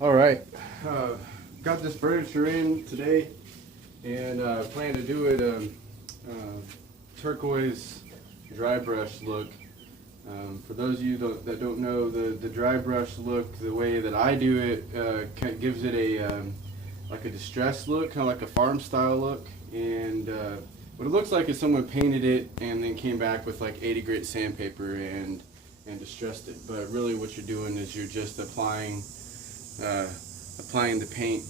All right, got this furniture in today, and plan to do it turquoise dry brush look. For those of you that don't know, the dry brush look, the way that I do it, kind of gives it a like a distressed look, kind of like a farm style look. And what it looks like is someone painted it and then came back with like 80 grit sandpaper and distressed it. But really, what you're doing is you're just applying the paint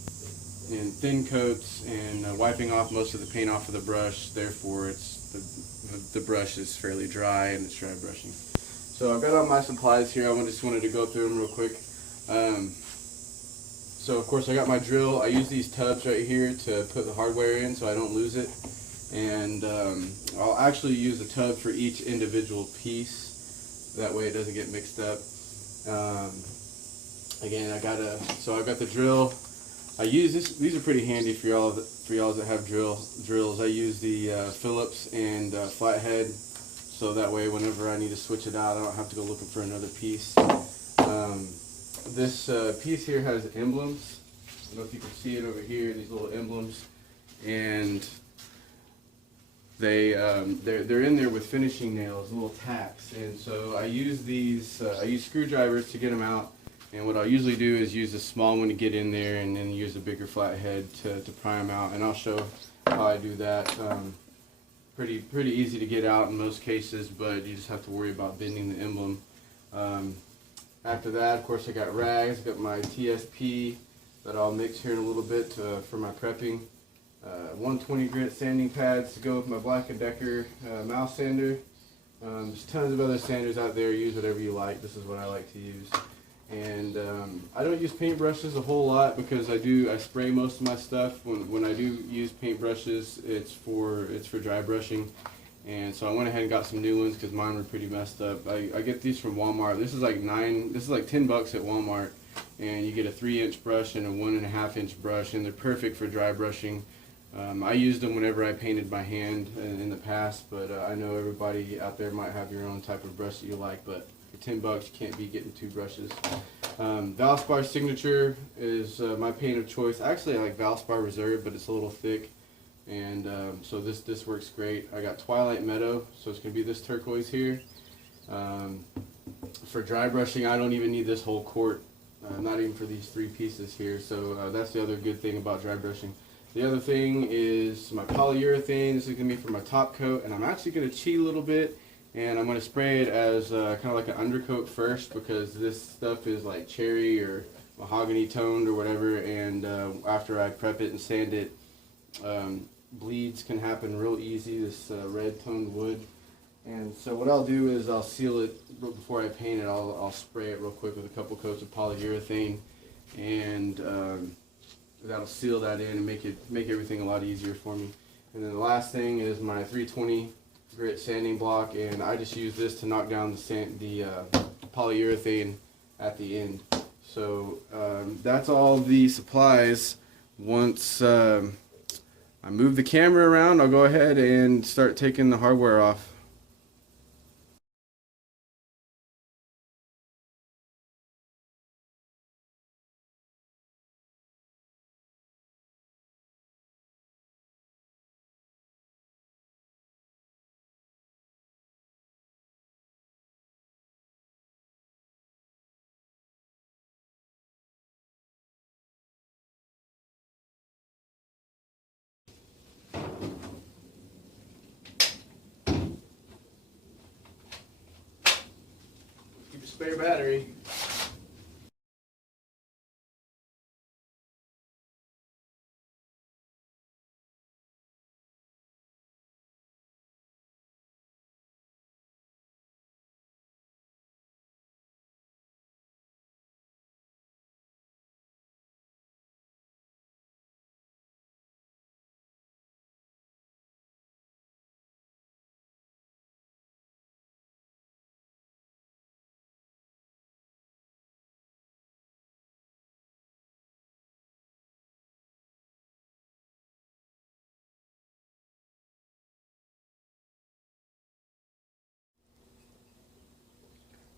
in thin coats and wiping off most of the paint off of the brush. Therefore, the brush is fairly dry and it's dry brushing. So I've got all my supplies here. I just wanted to go through them real quick. So of course I got my drill. I use these tubs right here to put the hardware in so I don't lose it. And I'll actually use a tub for each individual piece. That way it doesn't get mixed up. Again, I've got the drill. I use this. These are pretty handy for y'all that have drills. I use the Phillips and flathead, so that way whenever I need to switch it out, I don't have to go looking for another piece. This piece here has emblems. I don't know if you can see it over here. These little emblems, and they're in there with finishing nails, little tacks. And so I use these. I use screwdrivers to get them out. And what I'll usually do is use a small one to get in there, and then use a bigger flathead to pry them out. And I'll show how I do that. Pretty easy to get out in most cases, but you just have to worry about bending the emblem. After that, of course, I got rags. Got my TSP that I'll mix here in a little bit for my prepping. 120 grit sanding pads to go with my Black & Decker mouse sander. There's tons of other sanders out there. Use whatever you like. This is what I like to use. And I don't use paintbrushes a whole lot because I spray most of my stuff. When I do use paintbrushes, it's for dry brushing. And so I went ahead and got some new ones because mine were pretty messed up. I get these from Walmart. This is like $10 at Walmart, and you get a 3-inch brush and a 1.5-inch brush, and they're perfect for dry brushing. I used them whenever I painted by hand in the past, but I know everybody out there might have your own type of brush that you like, but for $10 you can't be getting 2 brushes. Valspar Signature is my paint of choice. Actually I like Valspar Reserve, but it's a little thick, and so this works great. I got Twilight Meadow, so it's going to be this turquoise here. For dry brushing, I don't even need this whole quart, not even for these 3 pieces here, so that's the other good thing about dry brushing. The other thing is my polyurethane. This is going to be for my top coat, and I'm actually going to cheat a little bit, and I'm going to spray it as kind of like an undercoat first, because this stuff is like cherry or mahogany toned or whatever, and after I prep it and sand it, bleeds can happen real easy, this red toned wood. And so what I'll do is I'll seal it before I paint it. I'll spray it real quick with a couple coats of polyurethane, and that'll seal that in and make everything a lot easier for me. And then the last thing is my 320 grit sanding block, and I just use this to knock down the polyurethane at the end. So that's all the supplies. Once I move the camera around, I'll go ahead and start taking the hardware off. Keep a spare battery.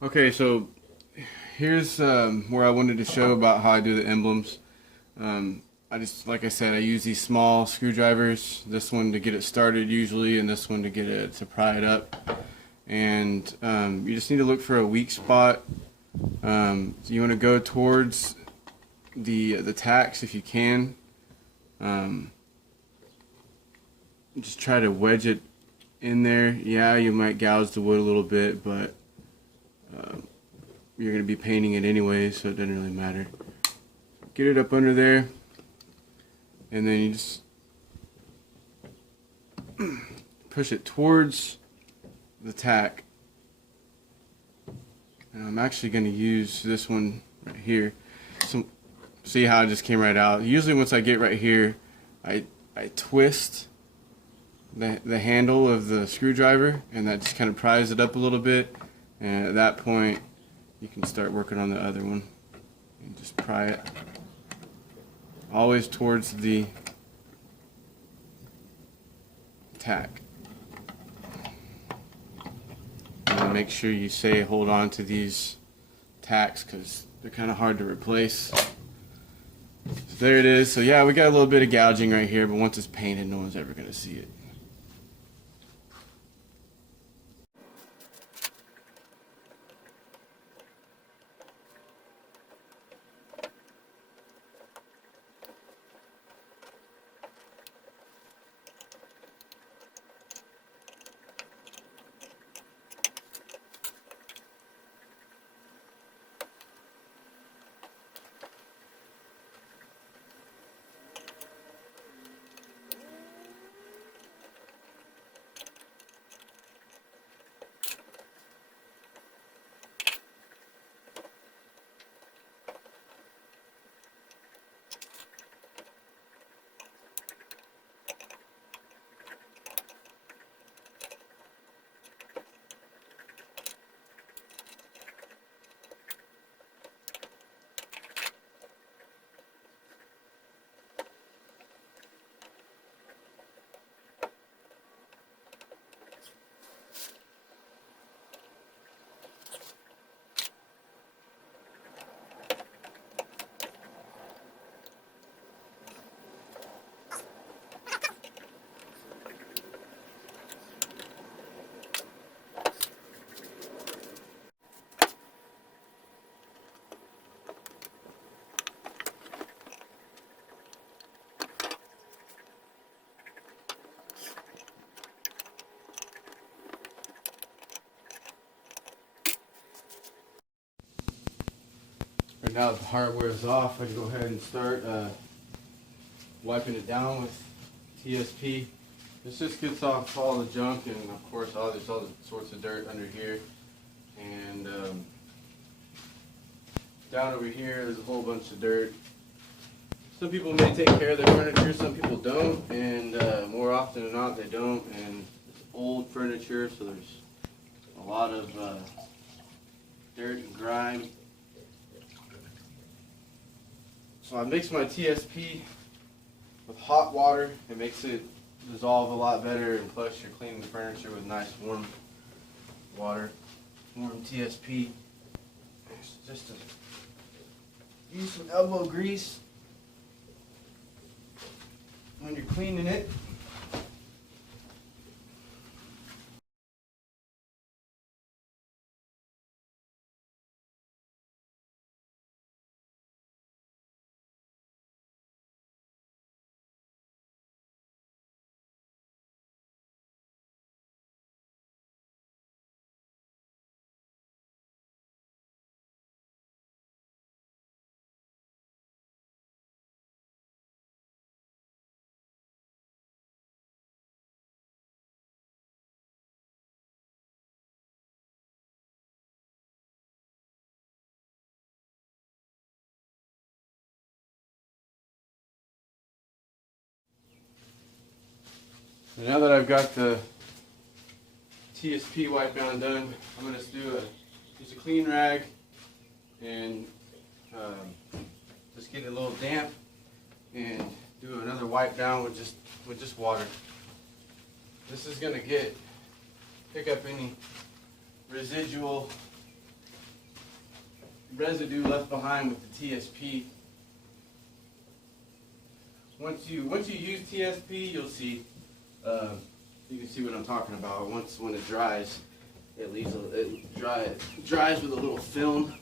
Okay, so here's where I wanted to show about how I do the emblems. I just, like I said, I use these small screwdrivers, this one to get it started usually, and this one to get it to pry it up. And you just need to look for a weak spot. So you want to go towards the tacks if you can. Just try to wedge it in there. Yeah, you might gouge the wood a little bit, but you're going to be painting it anyway, so it doesn't really matter. Get it up under there, and then you just push it towards the tack. And I'm actually going to use this one right here. So see how it just came right out. Usually once I get right here, I twist the handle of the screwdriver, and that just kind of pries it up a little bit, and at that point you can start working on the other one and just pry it always towards the tack. And make sure you hold on to these tacks because they're kind of hard to replace. So there it is. So yeah, we got a little bit of gouging right here, but once it's painted, no one's ever going to see it. Right now the hardware is off, I can go ahead and start wiping it down with TSP. This just gets off all the junk, and of course there's all sorts of dirt under here. And down over here there's a whole bunch of dirt. Some people may take care of their furniture, some people don't, and more often than not they don't. And it's old furniture, so there's a lot of dirt and grime. So I mix my TSP with hot water. It makes it dissolve a lot better, and plus you're cleaning the furniture with nice warm water, warm TSP. Just to use some elbow grease when you're cleaning it. So now that I've got the TSP Wipedown done, I'm going to use a clean rag and just get it a little damp and do another wipe down with just water. This is going to pick up any residual residue left behind with the TSP. Once you use TSP, you'll see. You can see what I'm talking about. When it dries, it dries with a little film.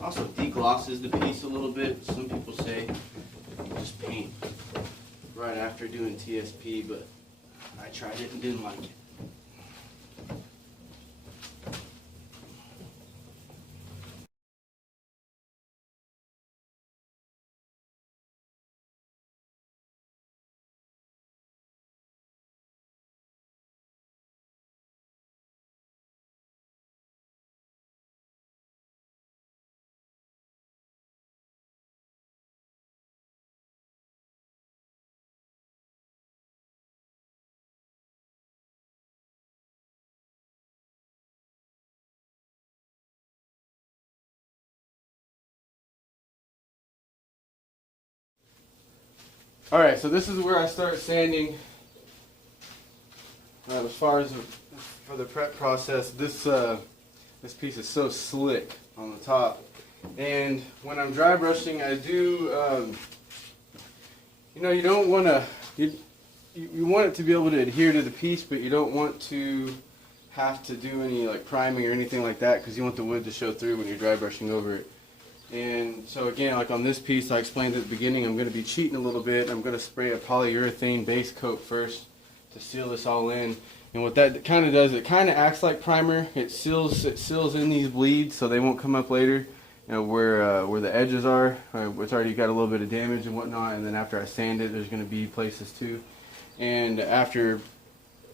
Also deglosses the piece a little bit. Some people say you just paint right after doing TSP, but I tried it and didn't like it. Alright, so this is where I start sanding. As far as for the prep process, this piece is so slick on the top. And when I'm dry brushing, I do, you don't want to, you want it to be able to adhere to the piece, but you don't want to have to do any like priming or anything like that, because you want the wood to show through when you're dry brushing over it. And so again, like on this piece I explained at the beginning, I'm going to be cheating a little bit. I'm going to spray a polyurethane base coat first to seal this all in. And what that kind of does, it kind of acts like primer. It seals in these bleeds so they won't come up later. Where the edges are, it's already got a little bit of damage and whatnot. And then after I sand it, there's going to be places too. And after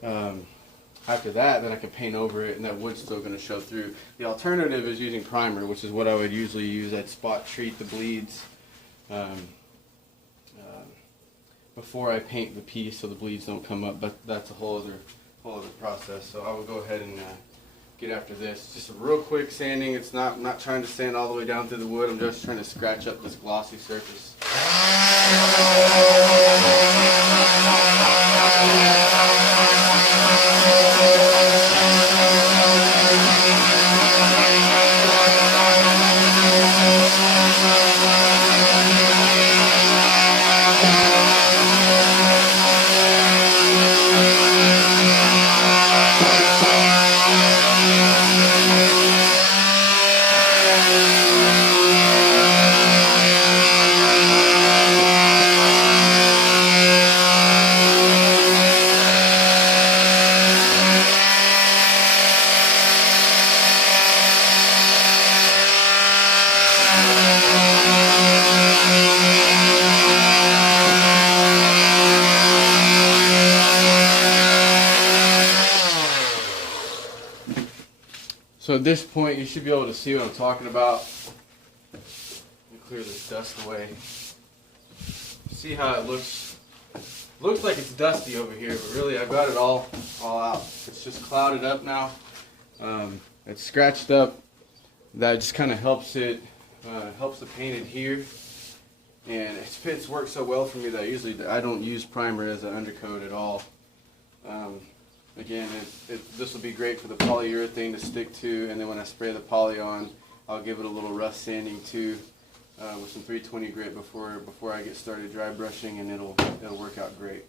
that, then I can paint over it, and that wood's still going to show through. The alternative is using primer, which is what I would usually use. I'd spot treat the bleeds before I paint the piece so the bleeds don't come up, but that's a whole other process. So I will go ahead and get after this. Just a real quick sanding. I'm not trying to sand all the way down through the wood. I'm just trying to scratch up this glossy surface. So at this point, you should be able to see what I'm talking about. Let me clear this dust away. See how it looks? Looks like it's dusty over here, but really I've got it all out. It's just clouded up now. It's scratched up. That just kind of helps it, helps the paint adhere. And it's worked so well for me that I don't use primer as an undercoat at all. Again, this will be great for the polyurethane to stick to, and then when I spray the poly on, I'll give it a little rough sanding too, with some 320 grit before I get started dry brushing, and it'll work out great.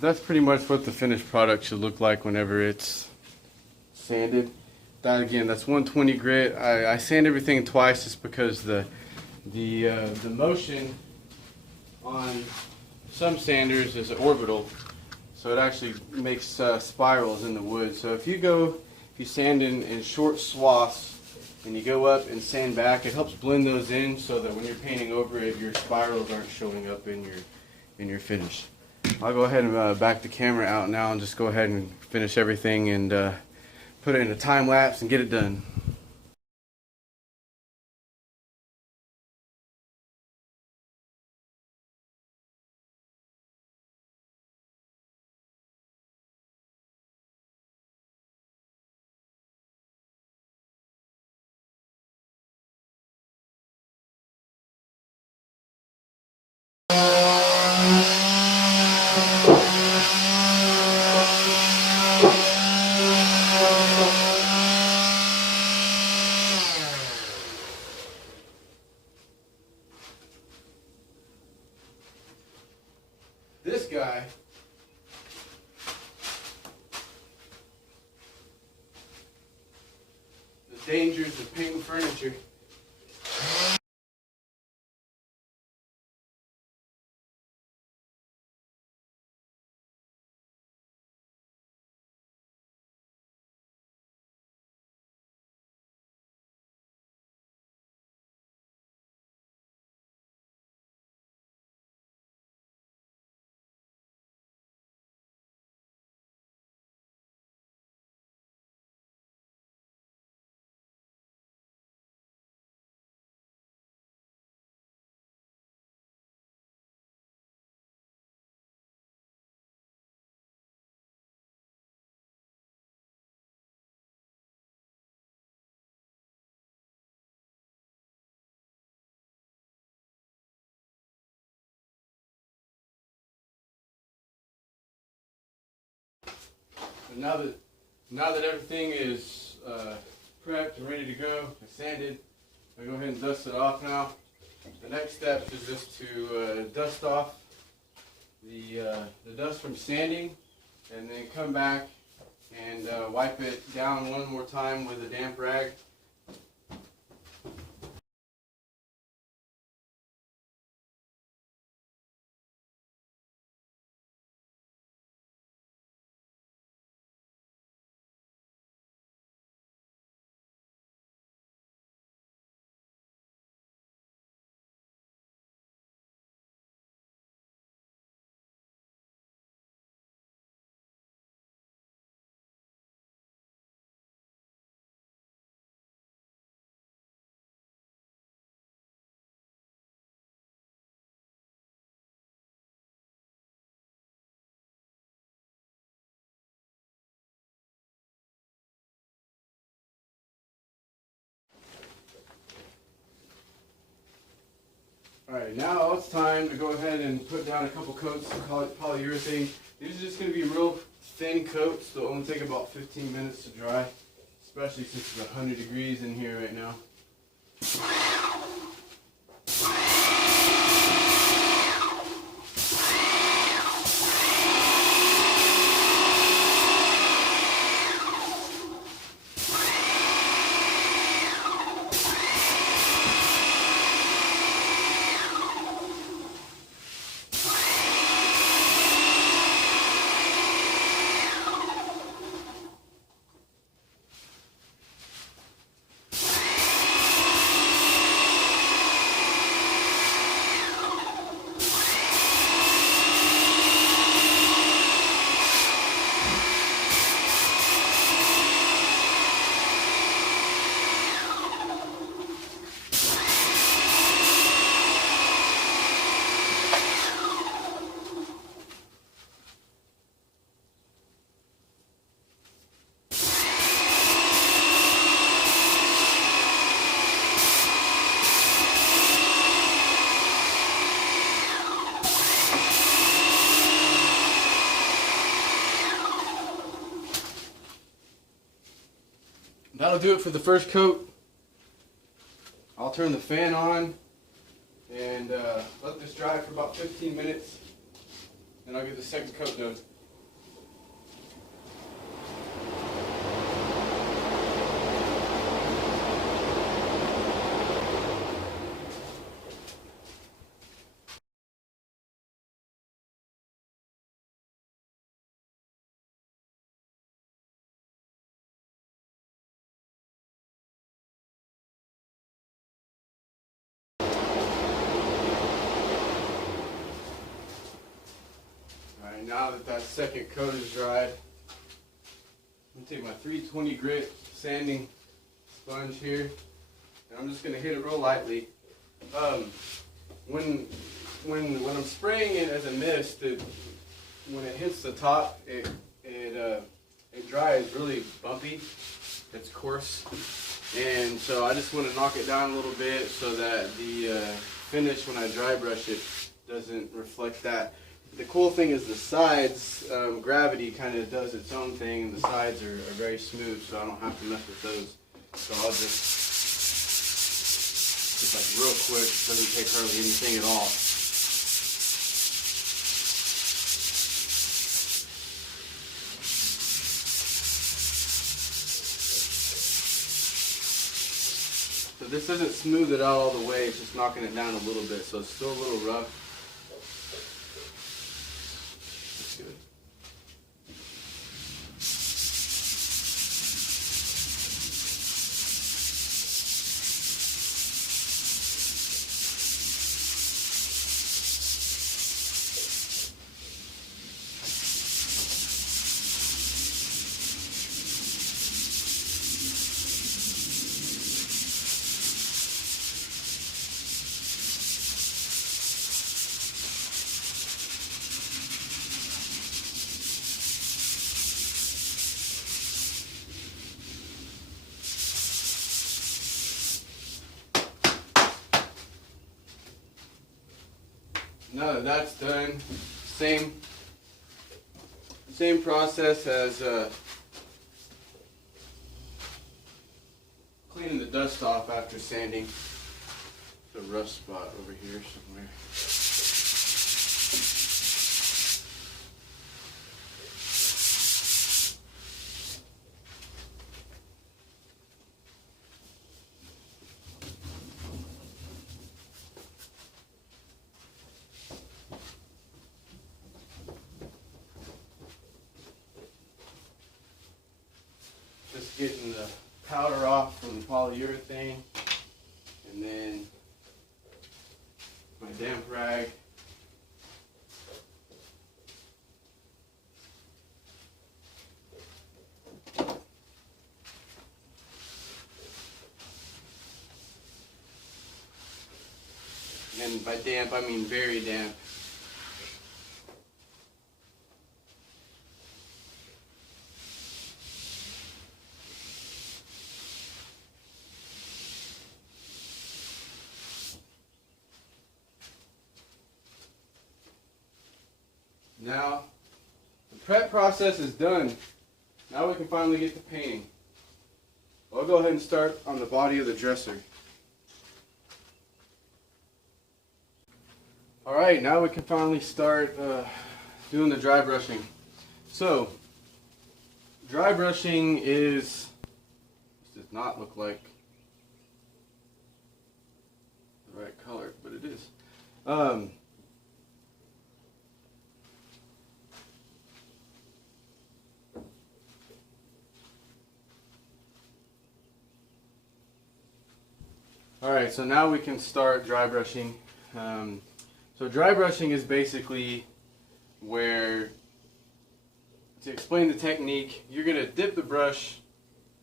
That's pretty much what the finished product should look like whenever it's sanded. That again, that's 120 grit. I sand everything twice just because the motion on some sanders is orbital, so it actually makes spirals in the wood. So if you sand in short swaths and you go up and sand back, it helps blend those in so that when you're painting over it, your spirals aren't showing up in your finish. I'll go ahead and back the camera out now and just go ahead and finish everything and put it in a time lapse and get it done. This guy the dangers of painting furniture. So now that everything is prepped and ready to go, and sanded, I'll go ahead and dust it off now. The next step is just to dust off the dust from sanding, and then come back and wipe it down one more time with a damp rag. Alright, now it's time to go ahead and put down a couple coats of polyurethane. These are just going to be real thin coats, so it'll only take about 15 minutes to dry, especially since it's 100 degrees in here right now. that'll do it for the first coat. I'll turn the fan on and let this dry for about 15 minutes, and I'll get the second coat done. Alright, now that that second coat is dried, I'm going to take my 320 grit sanding sponge here, and I'm just going to hit it real lightly. When I'm spraying it as a mist, when it hits the top, it dries really bumpy. It's coarse, and so I just want to knock it down a little bit so that the finish when I dry brush it doesn't reflect that. The cool thing is the sides, gravity kind of does its own thing, and the sides are very smooth, so I don't have to mess with those. So I'll just like real quick, it doesn't take hardly anything at all. So this doesn't smooth it out all the way, it's just knocking it down a little bit, so it's still a little rough. Now that that's done, same process as cleaning the dust off after sanding. There's a rough spot over here somewhere. Just getting the powder off from the polyurethane, and then my damp rag. And by damp, I mean very damp. Now, the prep process is done. Now we can finally get to painting. I'll go ahead and start on the body of the dresser. Alright, now we can finally start doing the dry brushing. So, dry brushing this does not look like the right color, but it is. Alright, so now we can start dry brushing. So dry brushing is basically where, to explain the technique, you're going to dip the brush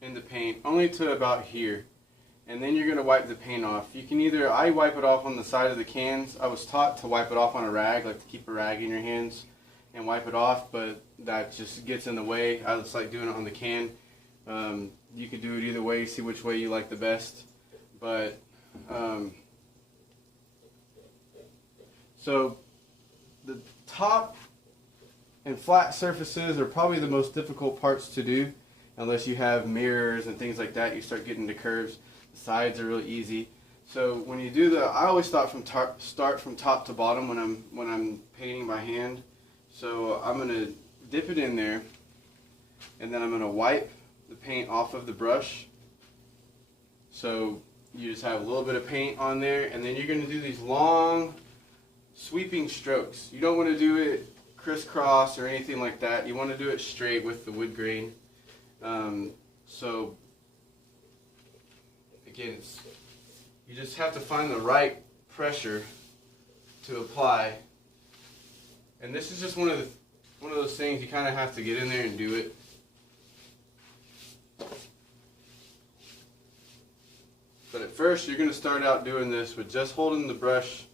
in the paint only to about here, and then you're going to wipe the paint off. You can either, I wipe it off on the side of the cans. I was taught to wipe it off on a rag, like to keep a rag in your hands and wipe it off, but that just gets in the way. I just like doing it on the can. You can do it either way, see which way you like the best. But so the top and flat surfaces are probably the most difficult parts to do. unless you have mirrors and things like that, you start getting the curves. The sides are really easy. So when you do I always start from top to bottom when I'm painting by hand. So I'm gonna dip it in there, and then I'm gonna wipe the paint off of the brush. So you just have a little bit of paint on there, and then you're gonna do these long sweeping strokes. You don't want to do it crisscross or anything like that. You want to do it straight with the wood grain. So again, you just have to find the right pressure to apply. And this is just one of those things you kind of have to get in there and do it. But at first, you're going to start out doing this with just holding the brush.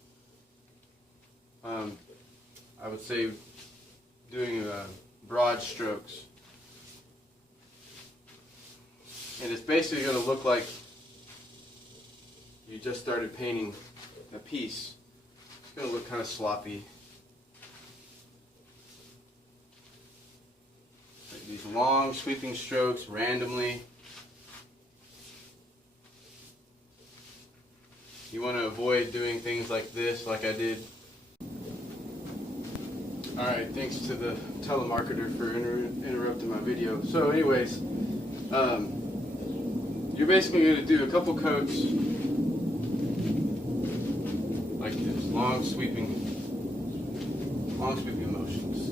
I would say doing broad strokes. And it's basically going to look like you just started painting a piece. It's going to look kind of sloppy. Like these long sweeping strokes randomly. You want to avoid doing things like this, like I did. Alright, thanks to the telemarketer for interrupting my video. So anyways, you're basically going to do a couple coats like this, long sweeping motions.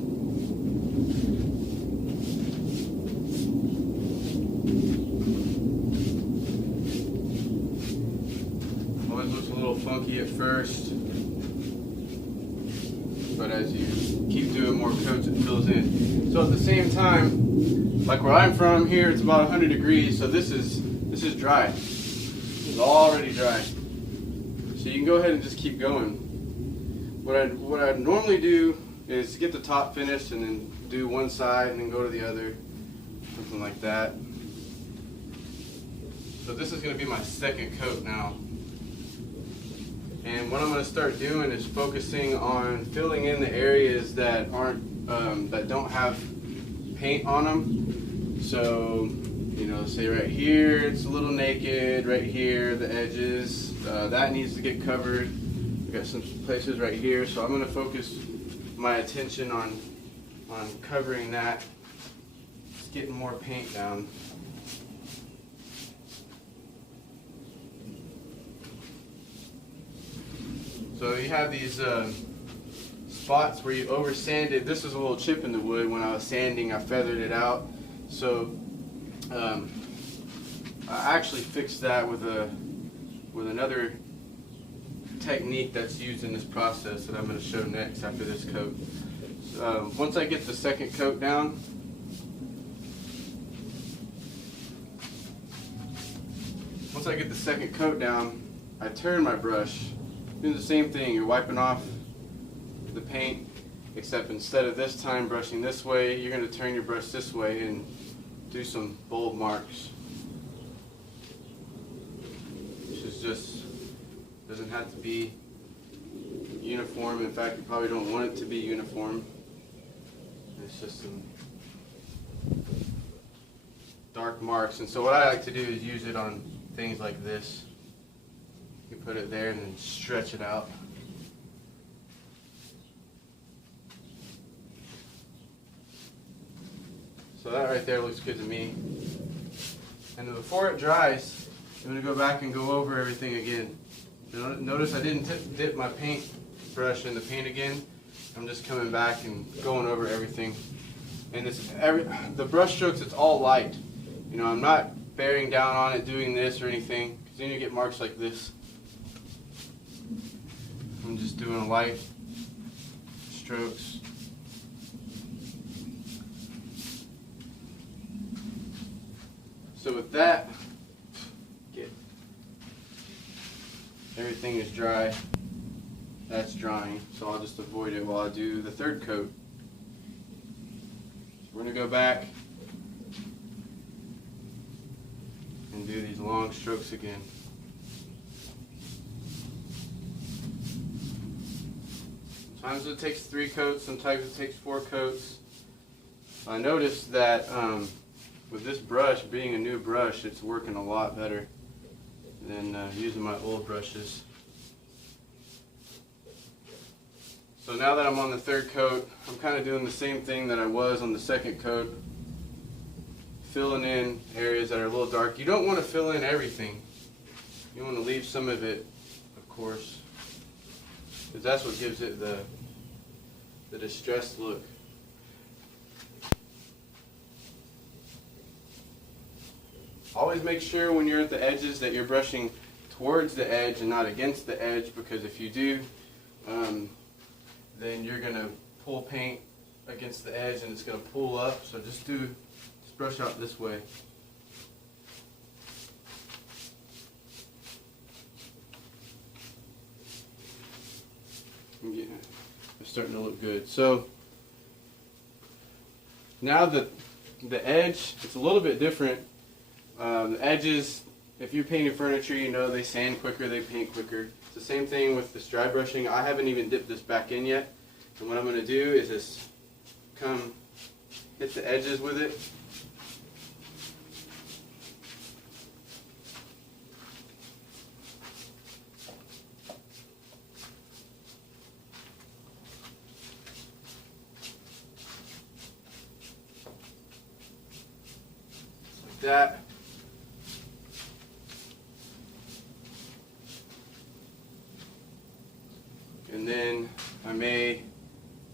Always looks a little funky at first, but as you keep doing more coats, it fills in. So at the same time, like where I'm from here, it's about 100 degrees, so this is dry. This is already dry. So you can go ahead and just keep going. What I normally do is get the top finished and then do one side and then go to the other, something like that. So this is going to be my second coat now. And what I'm going to start doing is focusing on filling in the areas that that don't have paint on them. So, you know, say right here it's a little naked, right here the edges, that needs to get covered. We've got some places right here, so I'm going to focus my attention on covering that, just getting more paint down. So you have these spots where you over sanded. This is a little chip in the wood. When I was sanding, I feathered it out. So I actually fixed that with another technique that's used in this process that I'm going to show next after this coat. Once I get the second coat down, I turn my brush. Do the same thing. You're wiping off the paint, except instead of this time brushing this way, you're going to turn your brush this way and do some bold marks. Which is just, doesn't have to be uniform. In fact, you probably don't want it to be uniform. It's just some dark marks. And so what I like to do is use it on things like this. You put it there and then stretch it out. So that right there looks good to me. And then before it dries, I'm going to go back and go over everything again. Notice I didn't dip my paint brush in the paint again. I'm just coming back and going over everything. And the brush strokes, it's all light. You know, I'm not bearing down on it doing this or anything, because then you get marks like this. I'm just doing light strokes. So with that, everything is dry. That's drying, so I'll just avoid it while I do the third coat. So we're going to go back and do these long strokes again. Sometimes it takes 3 coats, sometimes it takes 4 coats. I noticed that with this brush being a new brush, it's working a lot better than using my old brushes. So now that I'm on the third coat, I'm kind of doing the same thing that I was on the second coat, filling in areas that are a little dark. You don't want to fill in everything. You want to leave some of it, of course, because that's what gives it the distressed look. Always make sure when you're at the edges that you're brushing towards the edge and not against the edge, because if you do, then you're going to pull paint against the edge and it's going to pull up. So just brush out this way. Yeah, it's starting to look good. So now that the edge, it's a little bit different. The edges, if you're painting furniture, you know they sand quicker, they paint quicker. It's the same thing with this dry brushing. I haven't even dipped this back in yet. And what I'm going to do is just come hit the edges with it. Just like that. And then I may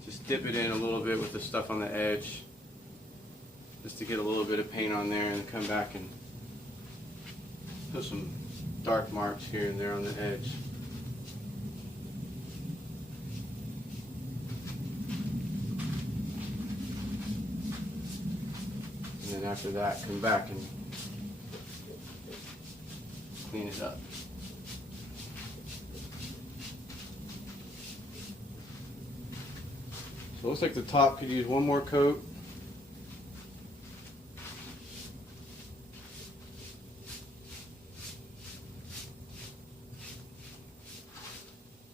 just dip it in a little bit with the stuff on the edge, just to get a little bit of paint on there, and come back and put some dark marks here and there on the edge. And then after that, come back and clean it up. So it looks like the top could use one more coat.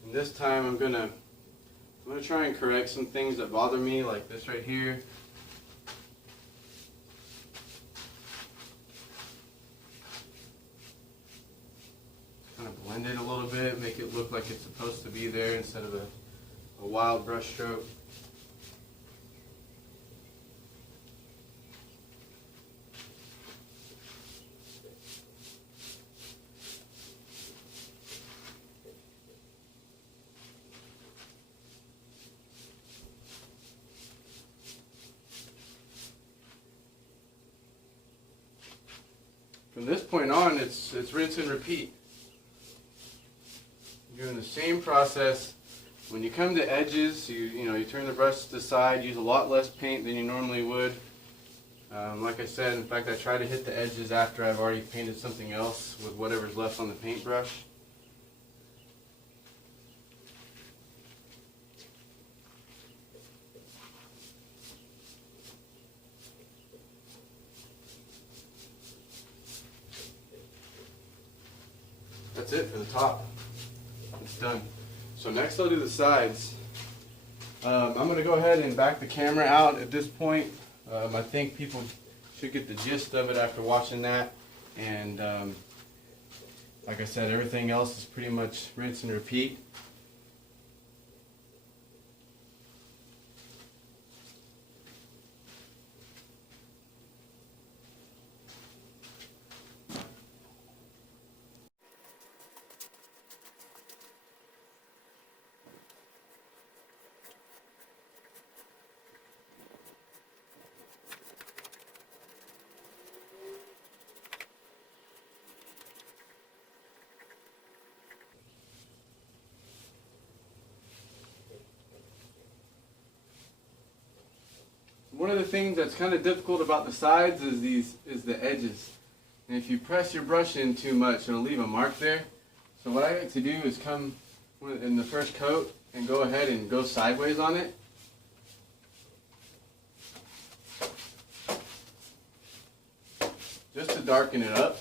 And this time I'm gonna try and correct some things that bother me, like this right here. Kind of blend it a little bit, make it look like it's supposed to be there instead of a wild brush stroke. From this point on, it's rinse and repeat. You're doing the same process. When you come to edges, you turn the brush to the side, use a lot less paint than you normally would. Like I said, in fact, I try to hit the edges after I've already painted something else with whatever's left on the paintbrush. That's it for the top. It's done. So next I'll do the sides. I'm going to go ahead and back the camera out at this point. I think people should get the gist of it after watching that. And like I said, everything else is pretty much rinse and repeat. One of the things that's kind of difficult about the sides is the edges. And if you press your brush in too much, it'll leave a mark there. So what I like to do is come in the first coat and go ahead and go sideways on it. Just to darken it up.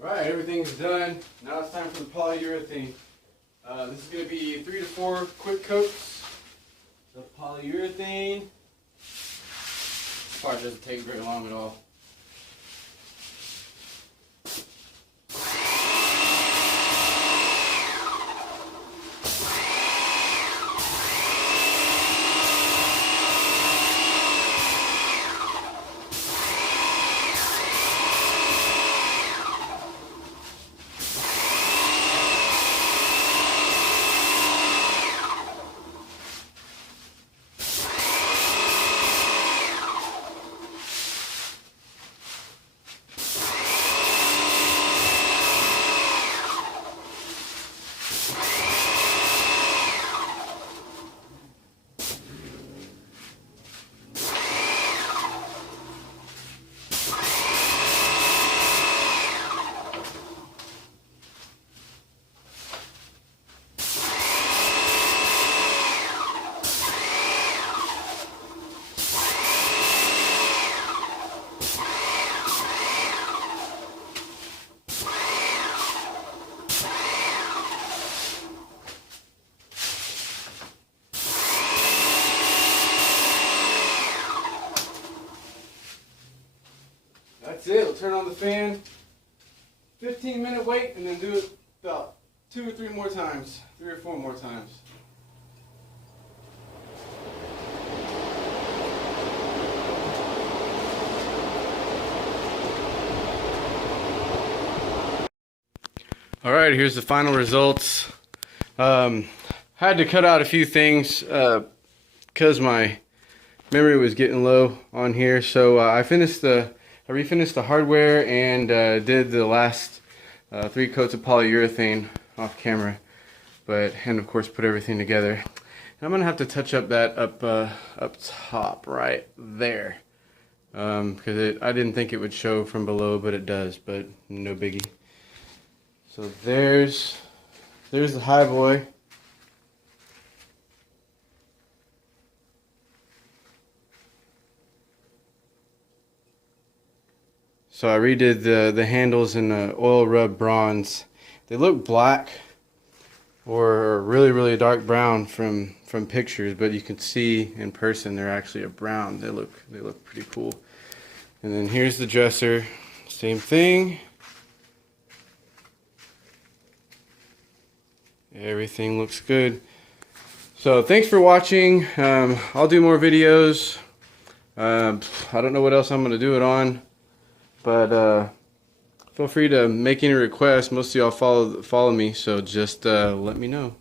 Alright, everything's done. Now it's time for the polyurethane. This is going to be 3 to 4 quick coats of polyurethane. This part doesn't take very long at all. That's it. We'll turn on the fan, 15-minute wait, and then do it about 2 or 3 more times, 3 or 4 more times. Alright, here's the final results. Had to cut out a few things because my memory was getting low on here, so I refinished the hardware and did the last 3 coats of polyurethane off camera, and of course put everything together. And I'm gonna have to touch up that up top right there because I didn't think it would show from below, but it does. But no biggie. So there's the highboy. So I redid the handles in oil rub bronze. They look black or really dark brown from pictures, but you can see in person they're actually a brown. They look pretty cool. And then here's the dresser, same thing. Everything looks good. So thanks for watching. I'll do more videos. I don't know what else I'm gonna do it on. But feel free to make any requests. Most of y'all follow me, so just let me know.